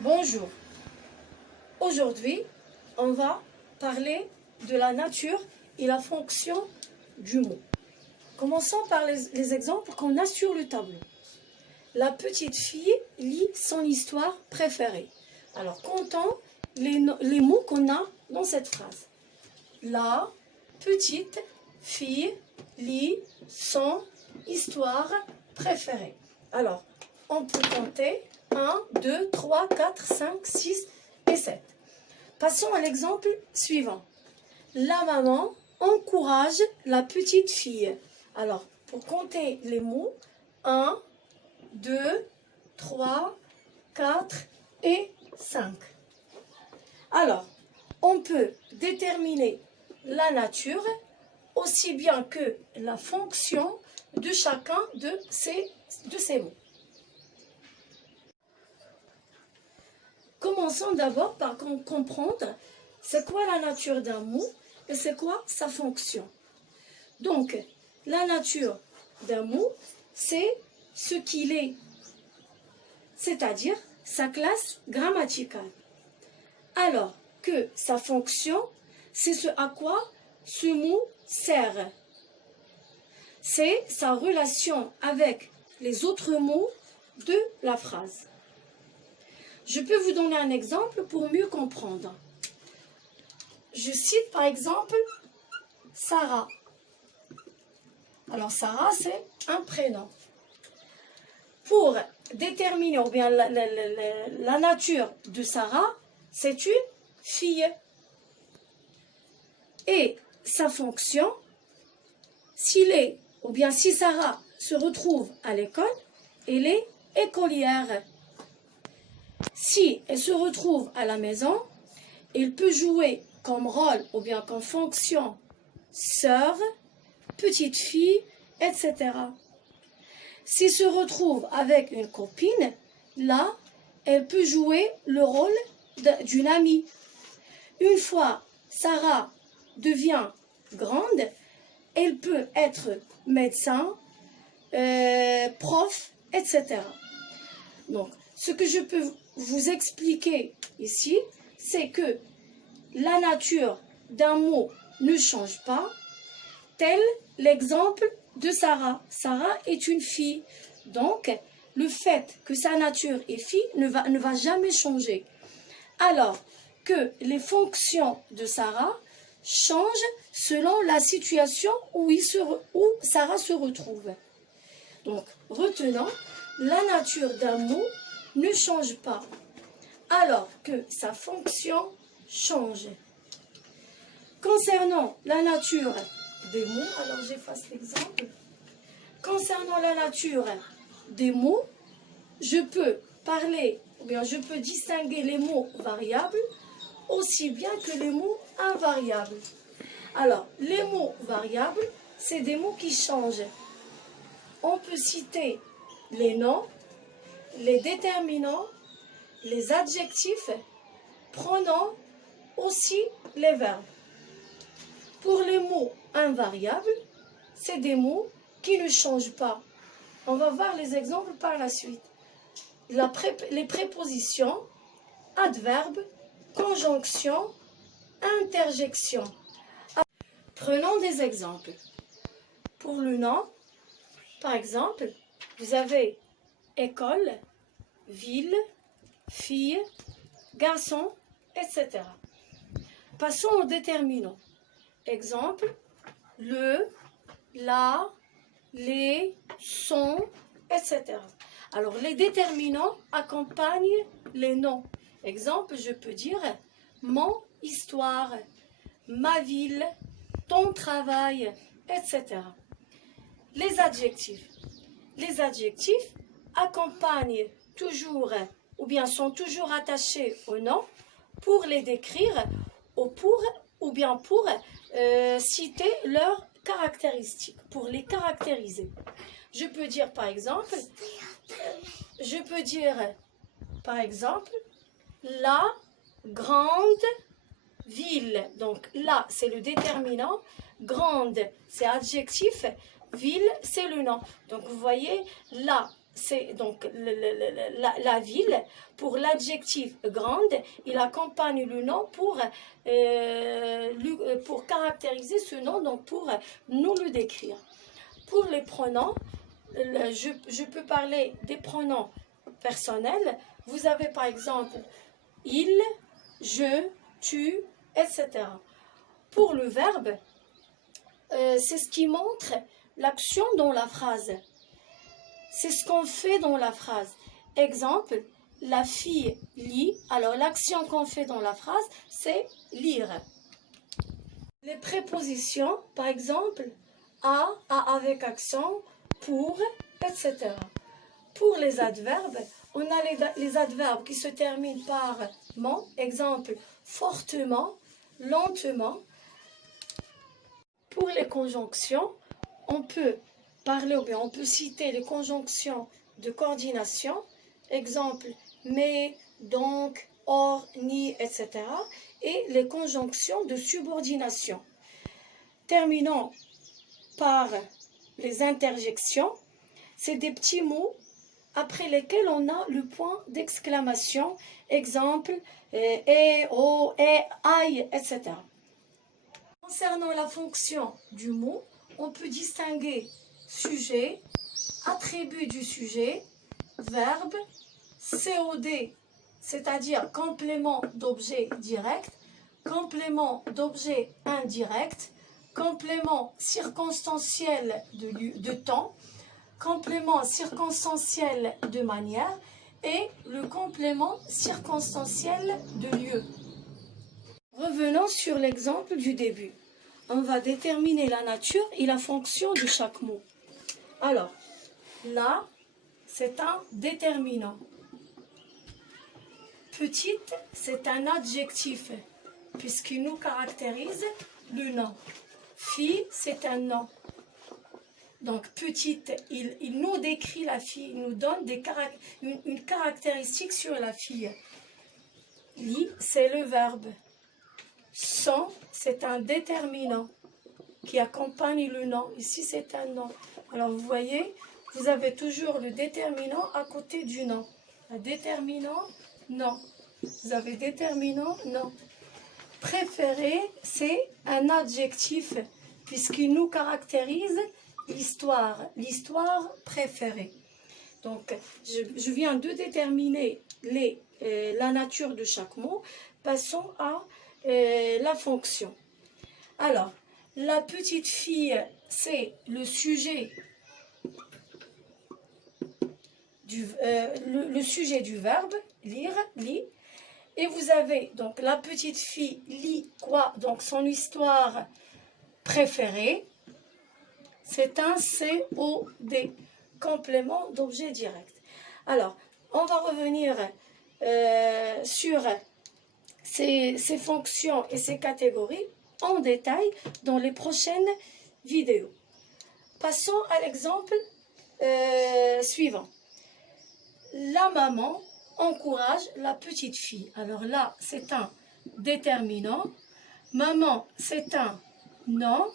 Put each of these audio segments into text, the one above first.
Bonjour. Aujourd'hui, on va parler de la nature et la fonction du mot. Commençons par les exemples qu'on a sur le tableau. La petite fille lit son histoire préférée. Alors, comptons les mots qu'on a dans cette phrase. La petite fille lit son histoire préférée. Alors, on peut compter 1, 2, 3, 4, 5, 6 et 7. Passons à l'exemple suivant. La maman encourage la petite fille. Alors, pour compter les mots, 1, 2, 3, 4 et 5. Alors, on peut déterminer la nature aussi bien que la fonction de chacun de ces mots. Commençons d'abord par comprendre c'est quoi la nature d'un mot et c'est quoi sa fonction. Donc, la nature d'un mot, c'est ce qu'il est, c'est-à-dire sa classe grammaticale. Alors que sa fonction, c'est ce à quoi ce mot sert. C'est sa relation avec les autres mots de la phrase. Je peux vous donner un exemple pour mieux comprendre. Je cite par exemple Sarah. Alors Sarah, c'est un prénom. Pour déterminer ou bien la nature de Sarah, c'est une fille. Et sa fonction, si Sarah se retrouve à l'école, elle est écolière. Si elle se retrouve à la maison, elle peut jouer comme rôle ou bien comme fonction sœur, petite fille, etc. S'il se retrouve avec une copine, là, elle peut jouer le rôle d'une amie. Une fois Sarah devient grande, elle peut être médecin, prof, etc. Donc, ce que je peux vous expliquer ici, c'est que la nature d'un mot ne change pas, tel l'exemple de Sarah. Sarah est une fille, donc le fait que sa nature est fille ne va jamais changer. Alors que les fonctions de Sarah changent selon la situation où Sarah se retrouve. Donc, retenons, la nature d'un mot ne change pas, alors que sa fonction change. Concernant la nature des mots, alors j'efface l'exemple. Concernant la nature des mots, je peux parler, ou bien je peux distinguer les mots variables aussi bien que les mots invariables. Alors, les mots variables, c'est des mots qui changent. On peut citer les noms, les déterminants, les adjectifs, pronoms, aussi les verbes. Pour les mots invariables, c'est des mots qui ne changent pas. On va voir les exemples par la suite. Les prépositions, adverbes, conjonction, interjection. Prenons des exemples. Pour le nom, par exemple, vous avez école, ville, fille, garçon, etc. Passons aux déterminants. Exemple, le, la, les, sont, etc. Alors, les déterminants accompagnent les noms. Exemple, je peux dire mon histoire, ma ville, ton travail, etc. Les adjectifs. Les adjectifs accompagnent toujours ou bien sont toujours attachés au nom pour les décrire ou bien pour citer leurs caractéristiques, pour les caractériser. Je peux dire par exemple, la grande ville. Donc là, c'est le déterminant, grande, c'est adjectif, ville, c'est le nom. Donc vous voyez, là, c'est donc la ville. Pour l'adjectif grande, il accompagne le nom pour caractériser ce nom, donc pour nous le décrire. Pour les pronoms, je peux parler des pronoms personnels. Vous avez par exemple il, je, tu, etc. Pour le verbe, c'est ce qui montre l'action dans la phrase. C'est ce qu'on fait dans la phrase. Exemple, la fille lit. Alors l'action qu'on fait dans la phrase, c'est lire. Les prépositions, par exemple, à avec accent, pour, etc. Pour les adverbes, on a les adverbes qui se terminent par ment. Exemple, fortement, lentement. Pour les conjonctions, on peut parler ou bien on peut citer les conjonctions de coordination. Exemple, mais, donc, or, ni, etc. Et les conjonctions de subordination. Terminons par les interjections. C'est des petits mots après lesquels on a le point d'exclamation. Exemple, et, oh, et, aïe, etc. Concernant la fonction du mot, on peut distinguer sujet, attribut du sujet, verbe, COD, c'est-à-dire complément d'objet direct, complément d'objet indirect, complément circonstanciel de temps, complément circonstanciel de manière et le complément circonstanciel de lieu. Revenons sur l'exemple du début. On va déterminer la nature et la fonction de chaque mot. Alors, là, c'est un déterminant. Petite, c'est un adjectif, puisqu'il nous caractérise le nom. Fille, c'est un nom. Donc, petite, il nous décrit la fille, il nous donne une caractéristique sur la fille. Li, c'est le verbe. Son, c'est un déterminant qui accompagne le nom. Ici, c'est un nom. Alors, vous voyez, vous avez toujours le déterminant à côté du nom. Un déterminant, non. Vous avez déterminant, non. Préféré, c'est un adjectif, puisqu'il nous caractérise l'histoire. L'histoire préférée. Donc, je viens de déterminer la nature de chaque mot. Passons à la fonction. Alors, la petite fille, c'est le sujet le sujet du verbe, lire, lit. Et vous avez donc la petite fille lit quoi? Donc son histoire préférée, c'est un COD, complément d'objet direct. Alors, on va revenir sur ces fonctions et ces catégories en détail dans les prochaines vidéos. Passons à l'exemple suivant. La maman encourage la petite fille. Alors là, c'est un déterminant. Maman, c'est un nom.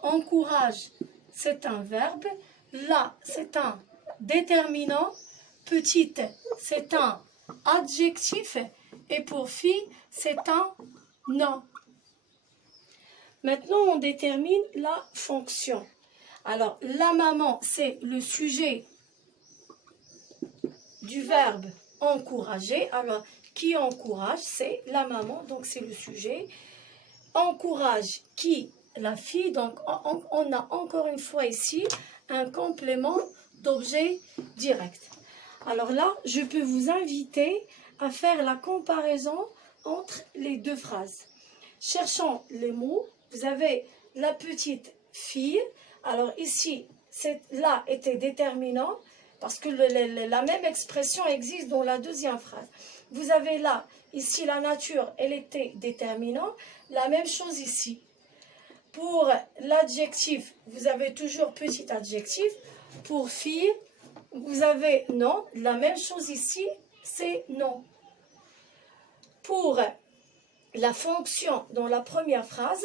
Encourage, c'est un verbe. Là, c'est un déterminant. Petite, c'est un adjectif. Et pour fille, c'est un nom. Maintenant, on détermine la fonction. Alors, la maman, c'est le sujet du verbe encourager. Alors, qui encourage? C'est la maman, donc c'est le sujet. Encourage qui? La fille. Donc, on a encore une fois ici un complément d'objet direct. Alors là, je peux vous inviter à faire la comparaison entre les deux phrases. Cherchons les mots. Vous avez la petite fille. Alors ici, là était déterminant parce que la même expression existe dans la deuxième phrase. Vous avez là, ici la nature, elle était déterminant. La même chose ici. Pour l'adjectif, vous avez toujours petit adjectif. Pour fille, vous avez non. La même chose ici, c'est non. Pour la fonction dans la première phrase,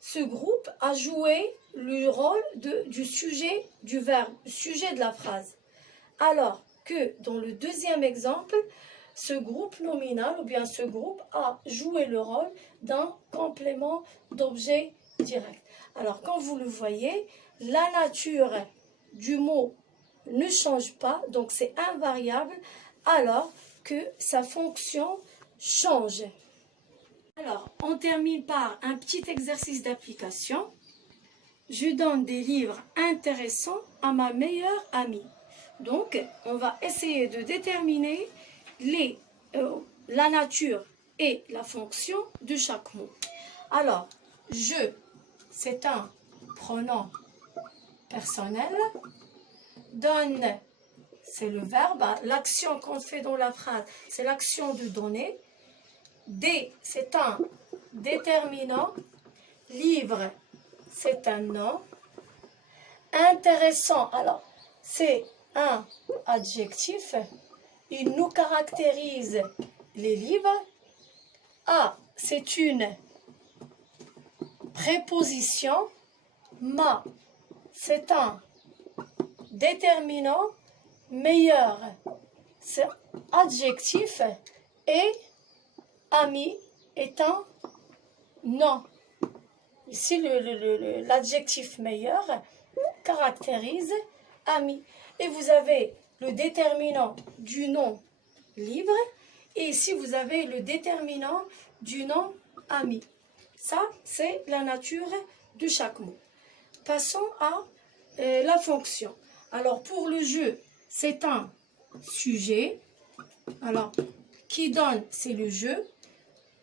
ce groupe a joué le rôle du sujet du verbe, sujet de la phrase. Alors que dans le deuxième exemple, ce groupe nominal ou bien ce groupe a joué le rôle d'un complément d'objet direct. Alors, comme vous le voyez, la nature du mot ne change pas, donc c'est invariable, alors que sa fonction change. Alors, on termine par un petit exercice d'application. Je donne des livres intéressants à ma meilleure amie. Donc, on va essayer de déterminer la nature et la fonction de chaque mot. Alors, je, c'est un pronom personnel. Donne, c'est le verbe. L'action qu'on fait dans la phrase, c'est l'action de donner. Des, c'est un déterminant. Livre, c'est un nom. Intéressant, alors, c'est un adjectif. Il nous caractérise les livres. A, c'est une préposition. Ma, c'est un déterminant. Meilleur, c'est adjectif. Et ami est un nom. Ici, l'adjectif meilleur caractérise ami. Et vous avez le déterminant du nom livre. Et ici, vous avez le déterminant du nom ami. Ça, c'est la nature de chaque mot. Passons à la fonction. Alors, pour le jeu, c'est un sujet. Alors, qui donne, c'est le jeu.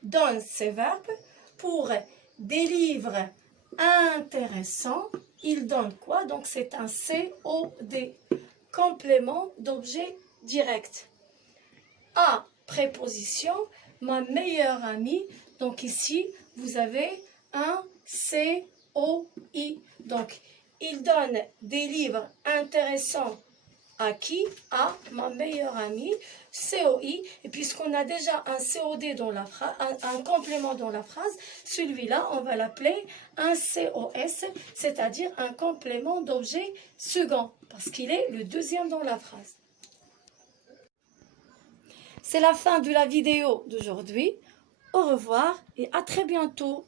Donne, c'est verbe. Pour des livres intéressants, il donne quoi? Donc, c'est un COD. Complément d'objet direct. A, préposition, ma meilleure amie. Donc ici, vous avez un COI. Donc, il donne des livres intéressants à qui? À ma meilleure amie. COI. Et puisqu'on a déjà un COD dans la phrase, un complément dans la phrase, celui-là, on va l'appeler un COS, c'est-à-dire un complément d'objet second, parce qu'il est le deuxième dans la phrase. C'est la fin de la vidéo d'aujourd'hui. Au revoir et à très bientôt.